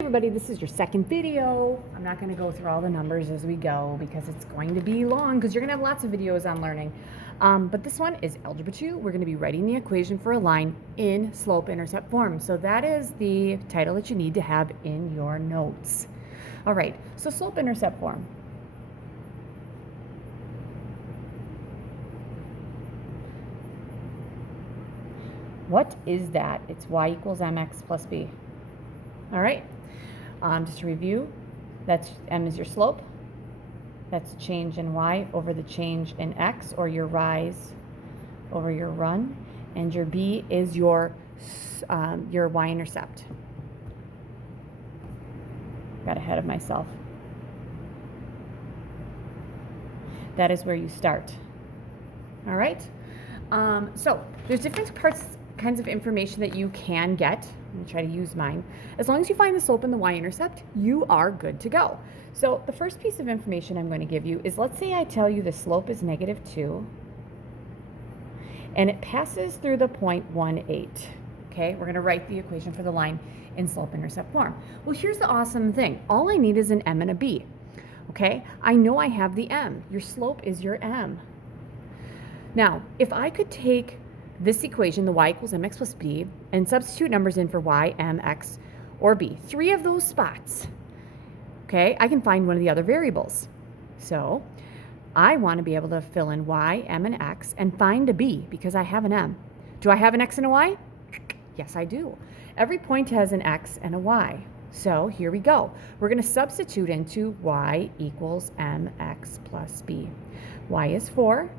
Everybody, this is your second video. I'm not going to go through all the numbers as we go because it's going to be long because you're going to have lots of videos on learning. But this one is Algebra 2. We're going to be writing the equation for a line in slope-intercept form. So that is the title that you need to have in your notes. All right, so slope-intercept form. What is that? It's y equals mx plus b. All right. Just to review, that's m is your slope. That's change in y over the change in x, or your rise over your run. And your b is your y-intercept. Got ahead of myself. That is where you start. All right. So there's different kinds of information that you can get. I'm going to try to use mine. As long as you find the slope and the y-intercept, you are good to go. So the first piece of information I'm going to give you is, let's say I tell you the slope is -2 and it passes through the point 1, 8. Okay, we're going to write the equation for the line in slope-intercept form. Well, here's the awesome thing. All I need is an m and a b. Okay, I know I have the m. Your slope is your m. Now, if I could take this equation, the y equals mx plus b, and substitute numbers in for y, m, x, or b, 3 of those spots, okay, I can find one of the other variables. So I want to be able to fill in y, m, and x and find a b because I have an m. Do I have an x and a y? Yes, I do. Every point has an x and a y. So here we go. We're going to substitute into y equals mx plus b. Y is 4.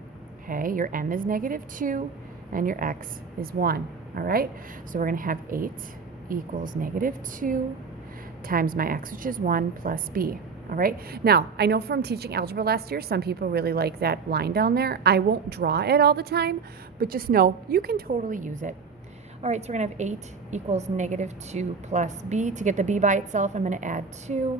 Okay, your m is -2. And your x is 1, all right? So we're going to have 8 equals -2 times my x, which is 1, plus b, all right? Now, I know from teaching algebra last year, some people really like that line down there. I won't draw it all the time, but just know you can totally use it. All right, so we're going to have 8 equals -2 plus b. To get the b by itself, I'm going to add 2.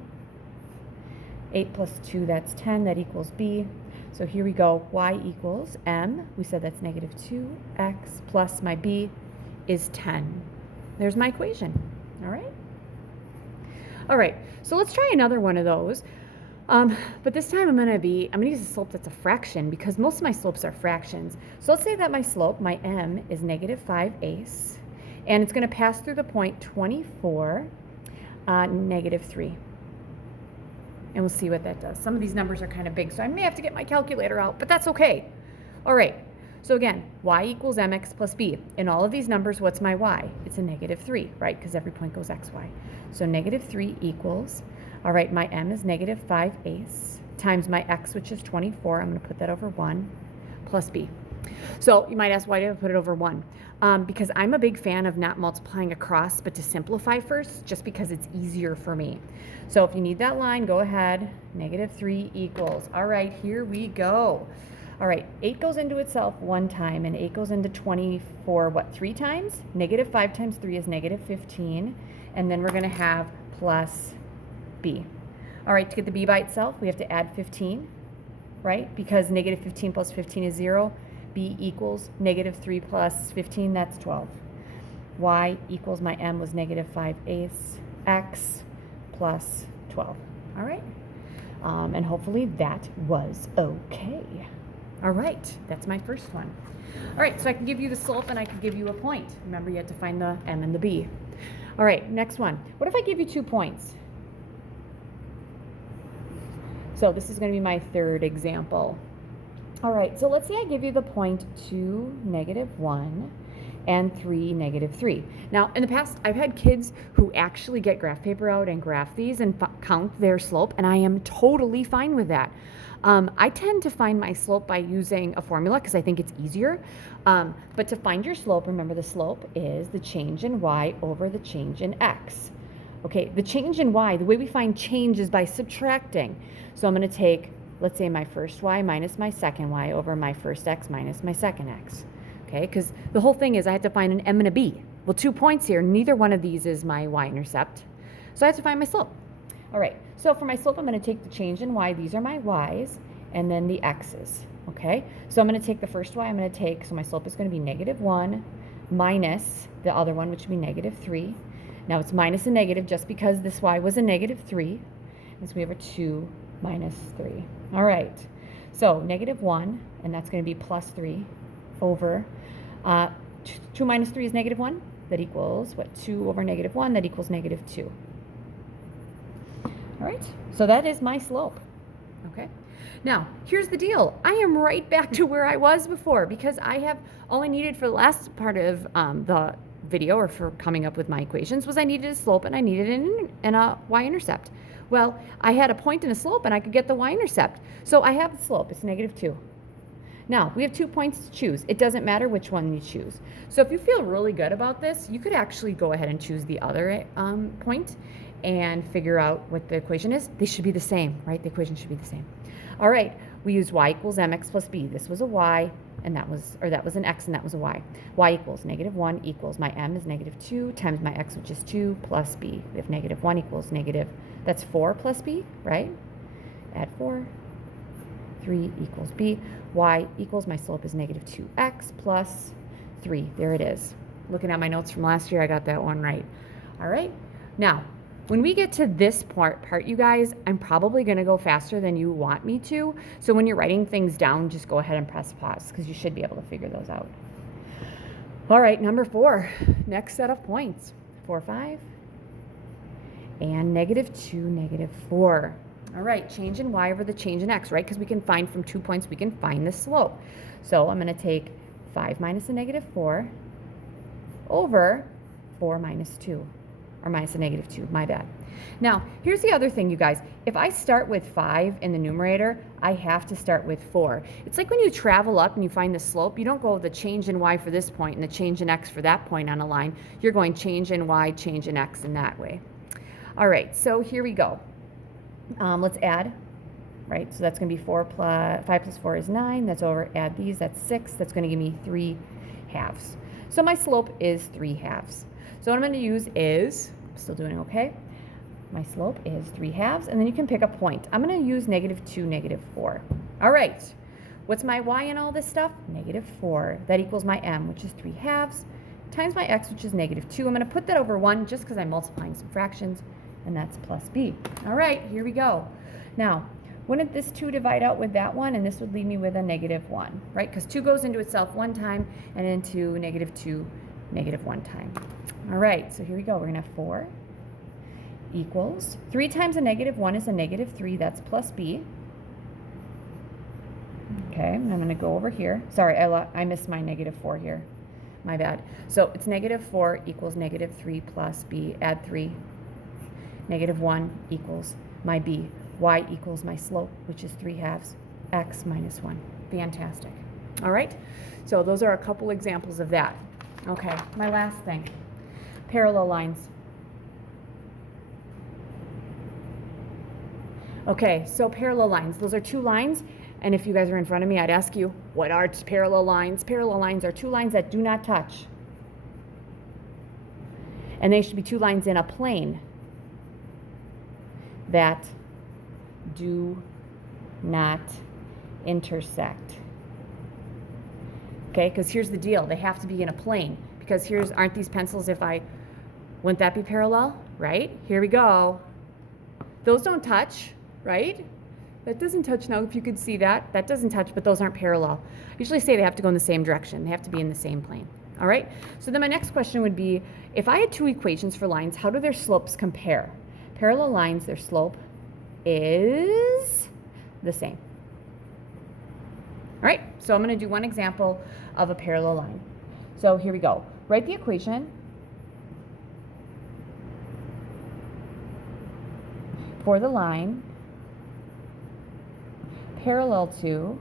8 plus 2, that's 10. That equals b. So here we go. Y equals m. We said that's -2x plus my b is 10. There's my equation. All right? All right. So let's try another one of those. But this time I'm going to use a slope that's a fraction because most of my slopes are fractions. So let's say that my slope, my m, is -5/8, and it's going to pass through the point 24, -3. And we'll see what that does. Some of these numbers are kind of big, so I may have to get my calculator out, but that's okay. All right, so again, y equals mx plus b. In all of these numbers, what's my y? It's a -3, right? Because every point goes xy. So -3 equals, all right, my m is -5/8 times my x, which is 24. I'm going to put that over 1, plus b. So you might ask, why did I put it over 1? Because I'm a big fan of not multiplying across, but to simplify first, just because it's easier for me. So if you need that line, go ahead. -3 equals. All right, here we go. All right, 8 goes into itself 1 time, and 8 goes into 24, 3 times? -5 times 3 is -15, and then we're going to have plus b. All right, to get the b by itself, we have to add 15, right? Because -15 plus 15 is 0. B equals -3 plus 15, that's 12. Y equals, my m was -5/8, x plus 12. All right? And hopefully that was okay. All right, that's my first one. All right, so I can give you the slope and I can give you a point. Remember, you have to find the m and the b. All right, next one. What if I give you 2 points? So this is going to be my third example. All right, so let's say I give you the point 2, -1, and 3, -3. Now, in the past, I've had kids who actually get graph paper out and graph these and count their slope, and I am totally fine with that. I tend to find my slope by using a formula because I think it's easier. But to find your slope, remember the slope is the change in y over the change in x. Okay, the change in y, the way we find change is by subtracting. So I'm going to take, let's say, my first y minus my second y over my first x minus my second x. Okay, because the whole thing is I have to find an m and a b. Well, 2 points here, neither one of these is my y-intercept. So I have to find my slope. All right, so for my slope, I'm going to take the change in y. These are my y's, and then the x's. Okay, so I'm going to take the first y. I'm going to take, so my slope is going to be -1 minus the other one, which would be -3. Now it's minus a negative just because this y was a negative 3. And so we have a 2 minus 3. All right. So negative 1, and that's going to be plus 3 over 2 minus 3 is negative 1. That equals, what, 2 over negative 1? That equals negative 2. All right. So that is my slope. Okay. Now, here's the deal. I am right back to where I was before because I have all I needed for the last part of the video, or for coming up with my equations, was I needed a slope and I needed a y-intercept. Well, I had a point and a slope and I could get the y-intercept. So I have the slope. It's negative 2. Now, we have 2 points to choose. It doesn't matter which one you choose. So if you feel really good about this, you could actually go ahead and choose the other point and figure out what the equation is. They should be the same, right? The equation should be the same. All right, we used y equals mx plus b. This was a y, and that was an x, and that was a y. Y equals negative 1 equals my m is negative 2 times my x, which is 2, plus b. We have negative 1 equals negative, that's 4 plus b, right? Add 4. 3 equals b. Y equals, my slope is negative 2x plus 3. There it is. Looking at my notes from last year, I got that one right. All right. Now, when we get to this part, you guys, I'm probably going to go faster than you want me to. So when you're writing things down, just go ahead and press pause because you should be able to figure those out. All right, number 4. Next set of points. 4, 5. And negative 2, negative 4. All right, change in y over the change in x, right? Because we can find from 2 points, we can find the slope. So I'm going to take 5 minus a negative 4 over 4 minus 2, or minus a negative 2, my bad. Now, here's the other thing, you guys. If I start with 5 in the numerator, I have to start with 4. It's like when you travel up and you find the slope, you don't go the change in y for this point and the change in x for that point on a line. You're going change in y, change in x in that way. All right, so here we go. Let's add, right? So that's going to be 5 plus 4 is 9. That's over, add these, that's 6. That's going to give me 3 halves. So my slope is 3 halves. So what I'm going to use is, I'm still doing okay, my slope is 3 halves, and then you can pick a point. I'm going to use negative 2, negative 4. All right, what's my y in all this stuff? Negative 4. That equals my m, which is 3 halves, times my x, which is negative 2. I'm going to put that over 1 just because I'm multiplying some fractions, and that's plus b. All right, here we go. Now, wouldn't this 2 divide out with that 1, and this would leave me with a negative 1, right? Because 2 goes into itself 1 time and into negative 2, negative 1 time. All right, so here we go. We're going to have 4 equals 3 times a negative 1 is a negative 3. That's plus b. Okay, and I'm going to go over here. Sorry, I missed my negative 4 here. My bad. So it's negative 4 equals negative 3 plus b. Add 3. Negative 1 equals my b. Y equals my slope, which is 3 halves, x minus 1. Fantastic. All right, so those are a couple examples of that. Okay, my last thing, parallel lines. Okay, so parallel lines, those are 2 lines, and if you guys are in front of me, I'd ask you, what are parallel lines? Parallel lines are 2 lines that do not touch. And they should be 2 lines in a plane that do not intersect. Okay, because here's the deal. They have to be in a plane. Because aren't these pencils, wouldn't that be parallel, right? Here we go. Those don't touch, right? That doesn't touch now, if you could see that. That doesn't touch, but those aren't parallel. I usually say they have to go in the same direction. They have to be in the same plane. All right? So then my next question would be, if I had 2 equations for lines, how do their slopes compare? Parallel lines, their slope is the same. All right, so I'm going to do one example of a parallel line. So here we go. Write the equation for the line parallel to,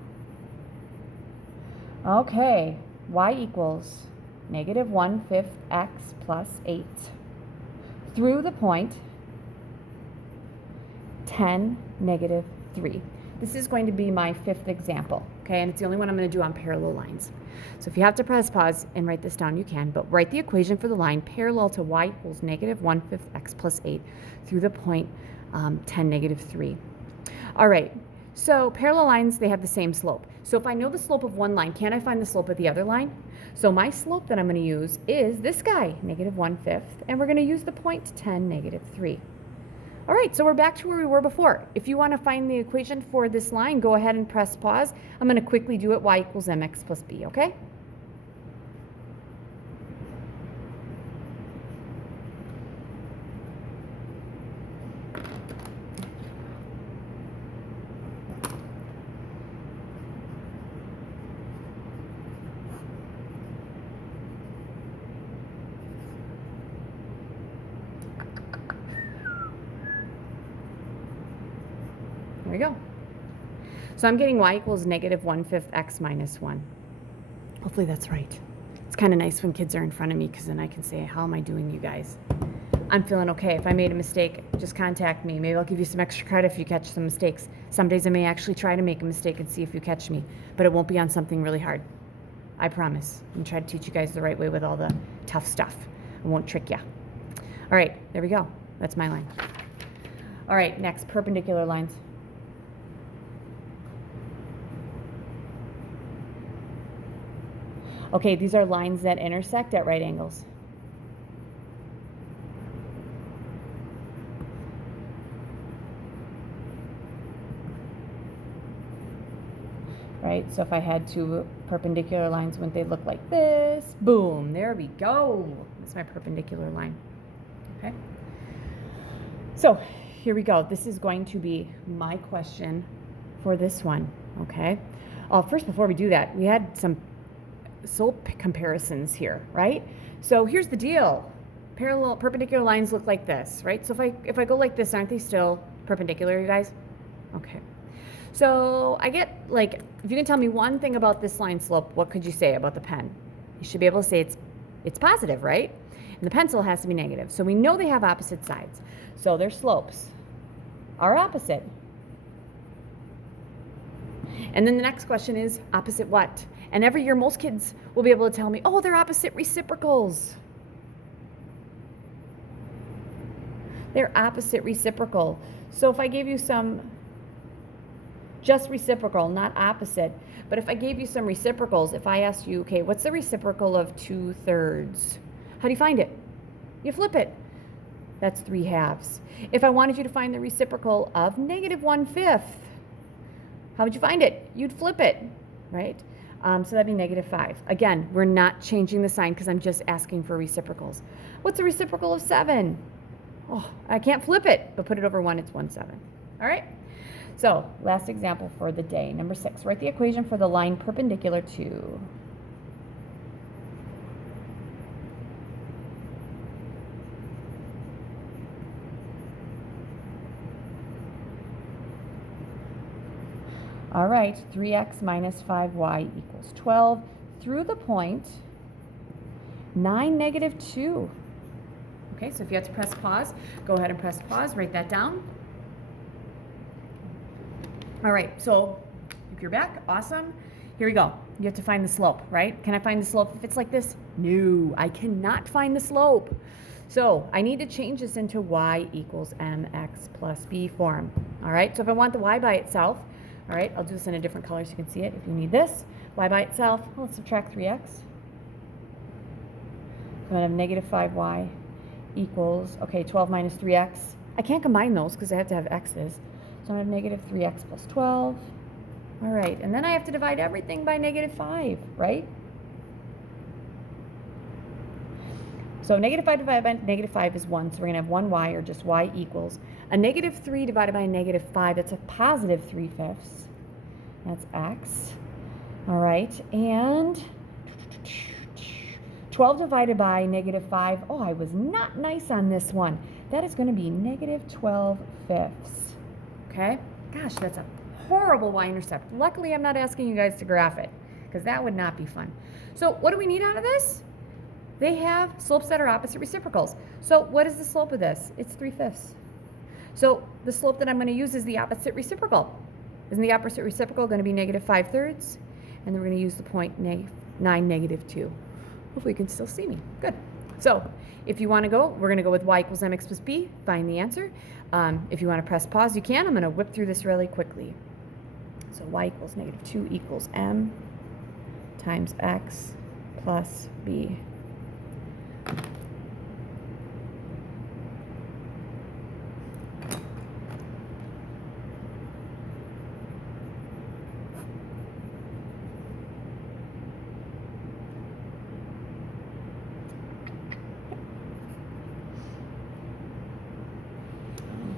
okay, y equals negative 1/5 x plus 8 through the point 10, negative 3. This is going to be my 5th example, okay? And it's the only one I'm going to do on parallel lines. So if you have to press pause and write this down, you can, but write the equation for the line parallel to y equals negative 1/5 x plus 8 through the point 10, negative 3. All right, so parallel lines, they have the same slope. So if I know the slope of one line, can't I find the slope of the other line? So my slope that I'm going to use is this guy, -1/5, and we're going to use the point 10, -3. All right, so we're back to where we were before. If you want to find the equation for this line, go ahead and press pause. I'm going to quickly do it, y equals mx plus b, okay? There we go. So I'm getting y equals -1/5 x minus 1. Hopefully that's right. It's kind of nice when kids are in front of me because then I can say, how am I doing, you guys? I'm feeling okay. If I made a mistake, just contact me. Maybe I'll give you some extra credit if you catch some mistakes. Some days I may actually try to make a mistake and see if you catch me, but it won't be on something really hard. I promise. I'm going to try to teach you guys the right way with all the tough stuff. I won't trick you. All right, there we go. That's my line. All right, next, perpendicular lines. Okay, these are lines that intersect at right angles. Right, so if I had two perpendicular lines, wouldn't they look like this? Boom, there we go. That's my perpendicular line. Okay. So here we go. This is going to be my question for this one. Okay. First, before we do that, we had some slope comparisons here, right? So here's the deal. Perpendicular lines look like this, right? So if I go like this, aren't they still perpendicular, you guys? Okay. So I get, like, if you can tell me one thing about this line slope, what could you say about the pen? You should be able to say it's positive, right? And the pencil has to be negative. So we know they have opposite sides. So their slopes are opposite. And then the next question is, opposite what? And every year, most kids will be able to tell me, oh, they're opposite reciprocals. They're opposite reciprocal. So if I gave you some, just reciprocal, not opposite, but if I gave you some reciprocals, if I asked you, okay, what's the reciprocal of 2/3? How do you find it? You flip it. That's 3/2. If I wanted you to find the reciprocal of -1/5, how would you find it? You'd flip it, right? So that'd be -5. Again, we're not changing the sign because I'm just asking for reciprocals. What's the reciprocal of 7? Oh, I can't flip it, but put it over 1, it's 1/7. All right? So last example for the day, number 6. Write the equation for the line perpendicular to. All right, 3x minus 5y equals 12 through the point 9, -2. Okay, so if you have to press pause, go ahead and press pause, write that down. All right, so if you're back, awesome. Here we go. You have to find the slope, right? Can I find the slope if it's like this? No, I cannot find the slope. So I need to change this into y equals mx plus b form. All right, so if I want the y by itself, all right, I'll do this in a different color so you can see it if you need this. Y by itself, let's subtract 3x. So I have -5y equals, okay, 12 minus 3x. I can't combine those because I have to have x's. So I have -3x plus 12. All right, and then I have to divide everything by -5, right? So -5 divided by -5 is 1, so we're going to have 1y, or just y equals a -3 divided by a -5. That's a positive 3/5. That's x. All right, and 12 divided by -5. Oh, I was not nice on this one. That is going to be -12/5. Okay? Gosh, that's a horrible y-intercept. Luckily, I'm not asking you guys to graph it, because that would not be fun. So what do we need out of this? They have slopes that are opposite reciprocals. So what is the slope of this? It's 3/5. So the slope that I'm going to use is the opposite reciprocal. Isn't the opposite reciprocal going to be -5/3? And then we're going to use the point 9, -2. Hopefully you can still see me. Good. So if you want to go, we're going to go with y equals mx plus b. Find the answer. If you want to press pause, you can. I'm going to whip through this really quickly. So y equals -2 equals m times x plus b.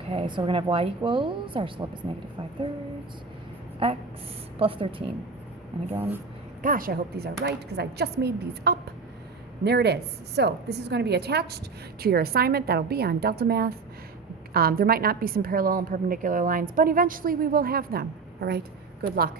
Okay, so we're going to have y equals, our slope is negative 5/3, x plus 13. And again, gosh, I hope these are right because I just made these up. And there it is. So this is going to be attached to your assignment. That'll be on Delta Math. There might not be some parallel and perpendicular lines, but eventually we will have them. All right, good luck.